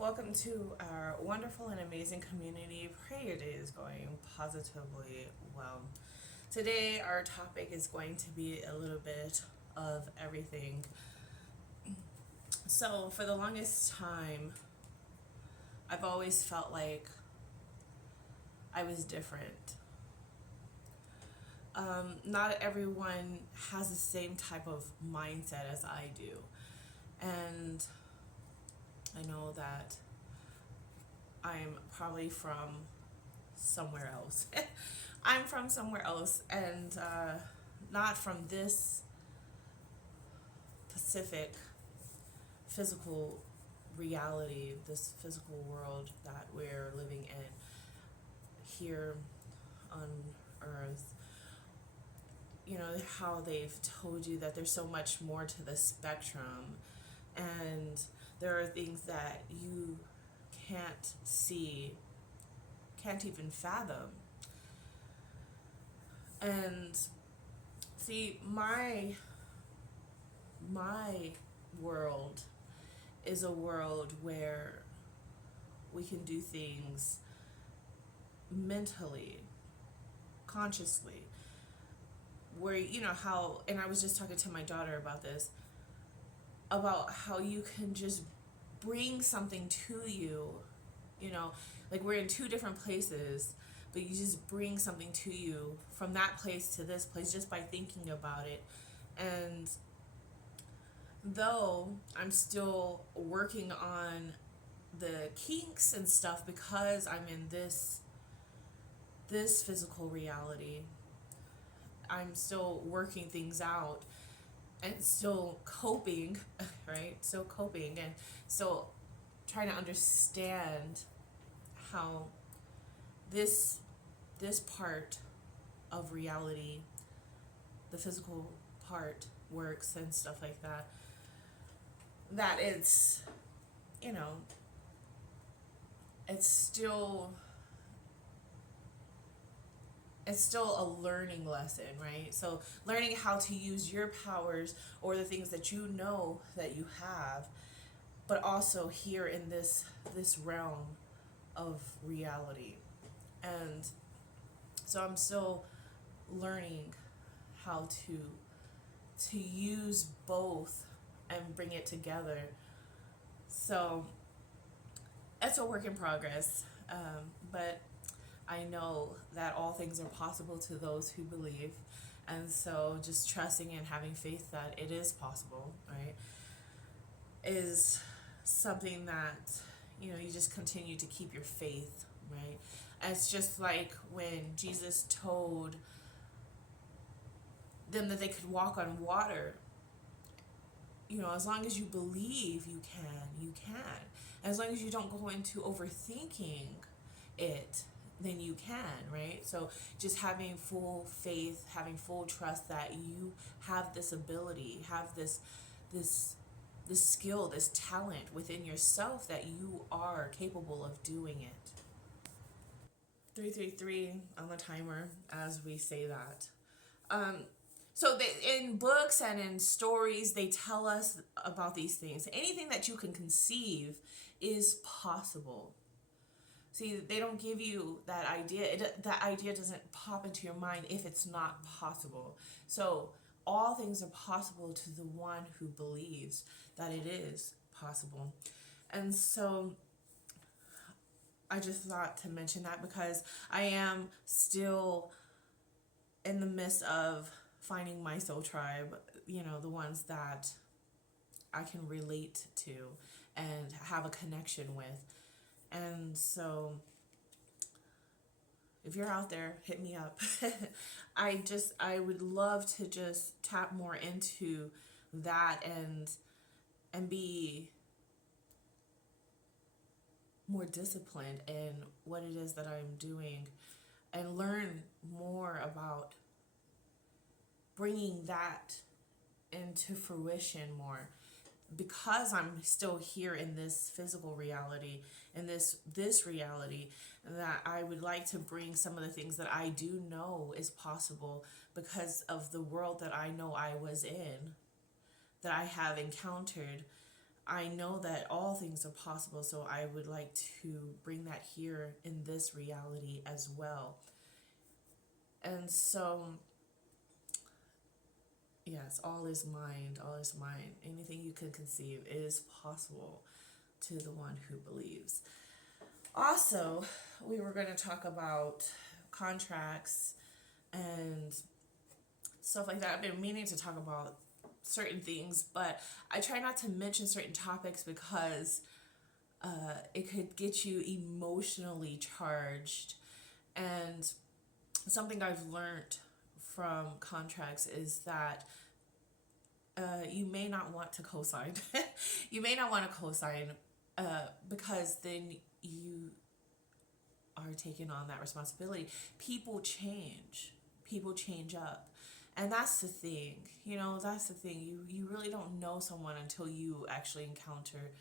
Welcome to our wonderful and amazing community. Pray your day is going positively well. Today, our topic is going to be a little bit of everything. So, for the longest time, I've always felt like I was different. Not everyone has the same type of mindset as I do. And I know that I'm probably from somewhere else. I'm from somewhere else and not from this specific physical reality, this physical world that we're living in here on earth. You know, how they've told you that there's so much more to the spectrum, and there are things that you can't see, can't even fathom. And see, my world is a world where we can do things mentally, consciously, where you know how, and I was just talking to my daughter about this, about how you can just bring something to you, you know, like we're in two different places, but you just bring something to you from that place to this place just by thinking about it. And though I'm still working on the kinks and stuff because I'm in this physical reality, I'm still working things out and still coping, right? Still coping and still trying to understand how this part of reality, the physical part, works and stuff like that. That it's, you know, it's still a learning lesson, right? So learning how to use your powers or the things that you know that you have, but also here in this realm of reality. And so I'm still learning how to use both and bring it together. So it's a work in progress, but I know that all things are possible to those who believe. And so just trusting and having faith that it is possible, right, is something that, you know, you just continue to keep your faith, right? And it's just like when Jesus told them that they could walk on water. You know, as long as you believe you can. As long as you don't go into overthinking it, then you can, right? So just having full faith, having full trust that you have this ability, have this skill, this talent within yourself, that you are capable of doing it. 333 on the timer as we say that. Um, so in books and in stories, they tell us about these things. Anything that you can conceive is possible. See, they don't give you that idea. That idea doesn't pop into your mind if it's not possible. So all things are possible to the one who believes that it is possible. And so I just thought to mention that because I am still in the midst of finding my soul tribe, you know, the ones that I can relate to and have a connection with. And so if you're out there, hit me up. I would love to just tap more into that and be more disciplined in what it is that I'm doing and learn more about bringing that into fruition more, because I'm still here in this physical reality, in this reality, that I would like to bring some of the things that I do know is possible because of the world that I know I was in, that I have encountered. I know that all things are possible, so I would like to bring that here in this reality as well. And so, yes, all is mind, all is mind. Anything you can conceive is possible to the one who believes. Also, we were going to talk about contracts and stuff like that. I've been meaning to talk about certain things, but I try not to mention certain topics because it could get you emotionally charged. And something I've learned from contracts is that you may not want to co-sign. You may not want to co-sign because then you are taking on that responsibility. People change. People change up. And that's the thing. That's the thing. You really don't know someone until you actually encounter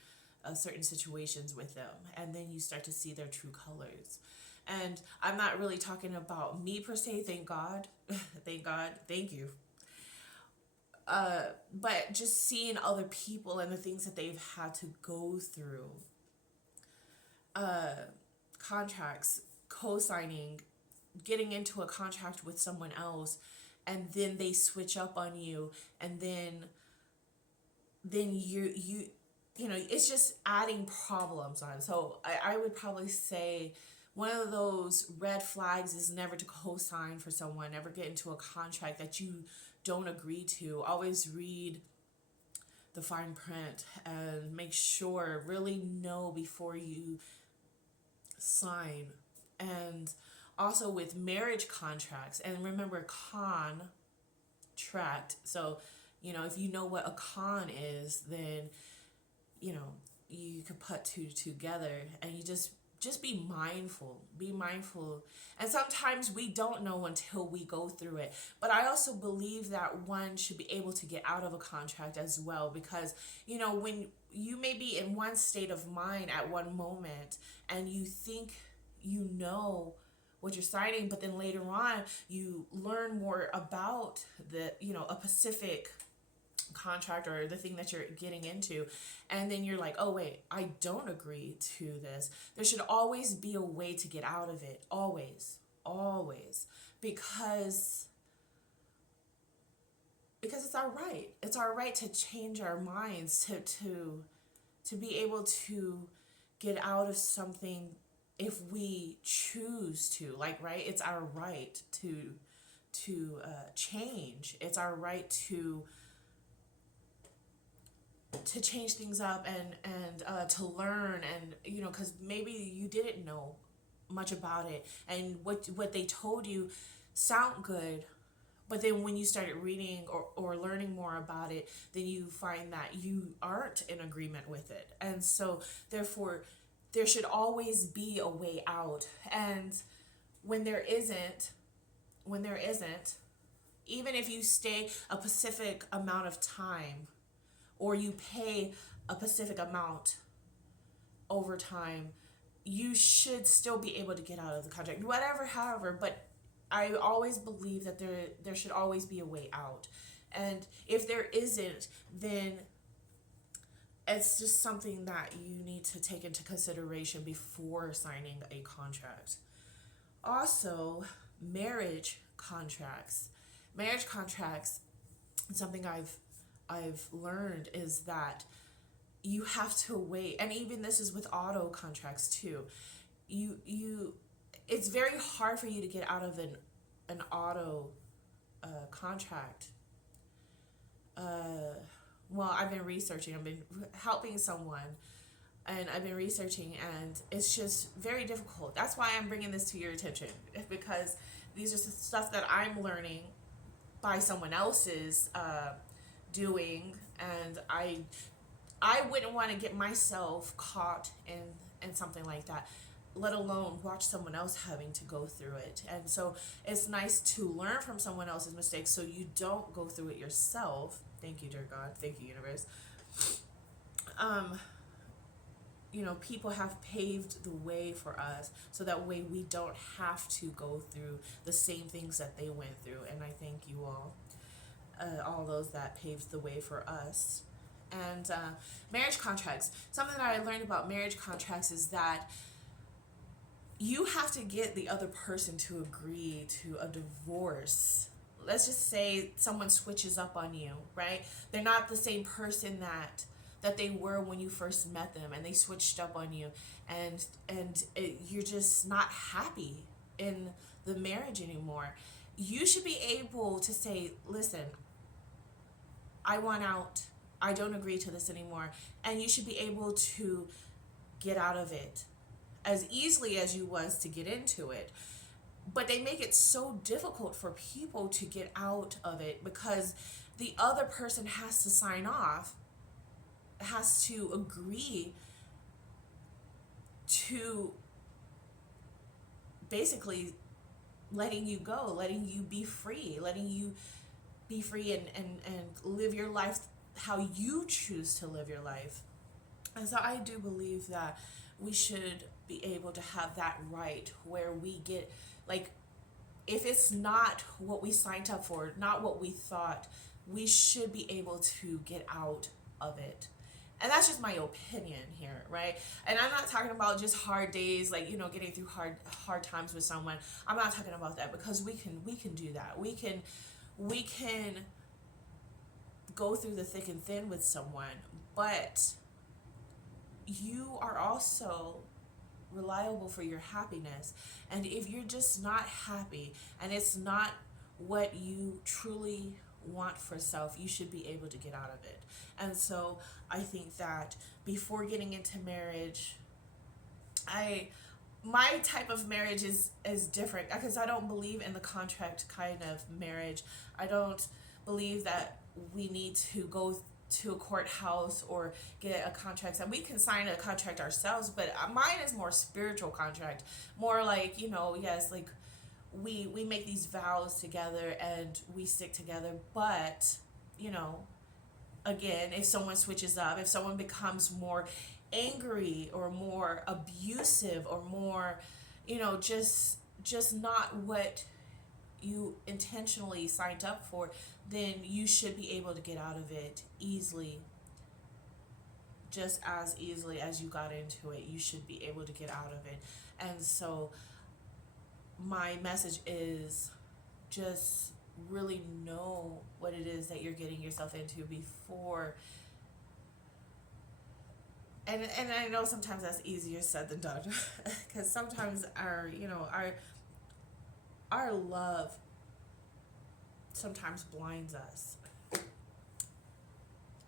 certain situations with them. And then you start to see their true colors. And I'm not really talking about me per se, thank God. Thank God. Thank you. But just seeing other people and the things that they've had to go through. Contracts, co-signing, getting into a contract with someone else, and then they switch up on you, and then you it's just adding problems on. So I would probably say one of those red flags is never to co-sign for someone, never get into a contract that you don't agree to. Always read the fine print and make sure, really know before you sign. And also with marriage contracts, and remember, contract. So if you know what a con is, then you could put two together, and you just be mindful. And sometimes we don't know until we go through it. But I also believe that one should be able to get out of a contract as well, because when you may be in one state of mind at one moment and you think what you're signing, but then later on you learn more about a specific contract or the thing that you're getting into, and then you're like, oh wait, I don't agree to this. There should always be a way to get out of it. Always. Because it's our right. It's our right to change our minds, to be able to get out of something if we choose to. Right? It's our right to change. It's our right to change things up and to learn, and because maybe you didn't know much about it, and what they told you sound good, but then when you started reading or learning more about it, then you find that you aren't in agreement with it. And so therefore there should always be a way out. And when there isn't, even if you stay a specific amount of time, or you pay a specific amount over time, you should still be able to get out of the contract. However, but I always believe that there should always be a way out. And if there isn't, then it's just something that you need to take into consideration before signing a contract. Also, marriage contracts. Something I've learned is that you have to wait, and even this is with auto contracts too. It's very hard for you to get out of an auto contract. Well, I've been researching. I've been helping someone, and I've been researching, and it's just very difficult. That's why I'm bringing this to your attention, because these are stuff that I'm learning by someone else's doing, and I wouldn't want to get myself caught in something like that, let alone watch someone else having to go through it. And so it's nice to learn from someone else's mistakes so you don't go through it yourself. Thank you, dear God. Thank you, universe. People have paved the way for us, so that way we don't have to go through the same things that they went through. And I thank you all those that paved the way for us. And marriage contracts. Something that I learned about marriage contracts is that you have to get the other person to agree to a divorce. Let's just say someone switches up on you, right? They're not the same person that they were when you first met them, and they switched up on you, and you're just not happy in the marriage anymore. You should be able to say, listen, I want out. I don't agree to this anymore. And you should be able to get out of it as easily as you was to get into it. But they make it so difficult for people to get out of it because the other person has to sign off, has to agree to basically letting you go, letting you be free, and live your life how you choose to live your life. And so I do believe that we should be able to have that right where we get, like, if it's not what we signed up for, not what we thought, we should be able to get out of it. And that's just my opinion here, right? And I'm not talking about just hard days, like, getting through hard times with someone. I'm not talking about that, because we can do that. We can go through the thick and thin with someone, but you are also reliable for your happiness. And if you're just not happy and it's not what you truly want for self, you should be able to get out of it. And so I think that before getting into marriage, my type of marriage is different, because I don't believe in the contract kind of marriage. I don't believe that we need to go to a courthouse or get a contract, and we can sign a contract ourselves, but mine is more spiritual contract, more like, yes, like we make these vows together and we stick together. But again, if someone switches up, if someone becomes more angry or more abusive or more, just not what you intentionally signed up for, then you should be able to get out of it easily. Just as easily as you got into it, you should be able to get out of it. And so my message is, just really know what it is that you're getting yourself into before. And I know sometimes that's easier said than done, because sometimes our love sometimes blinds us.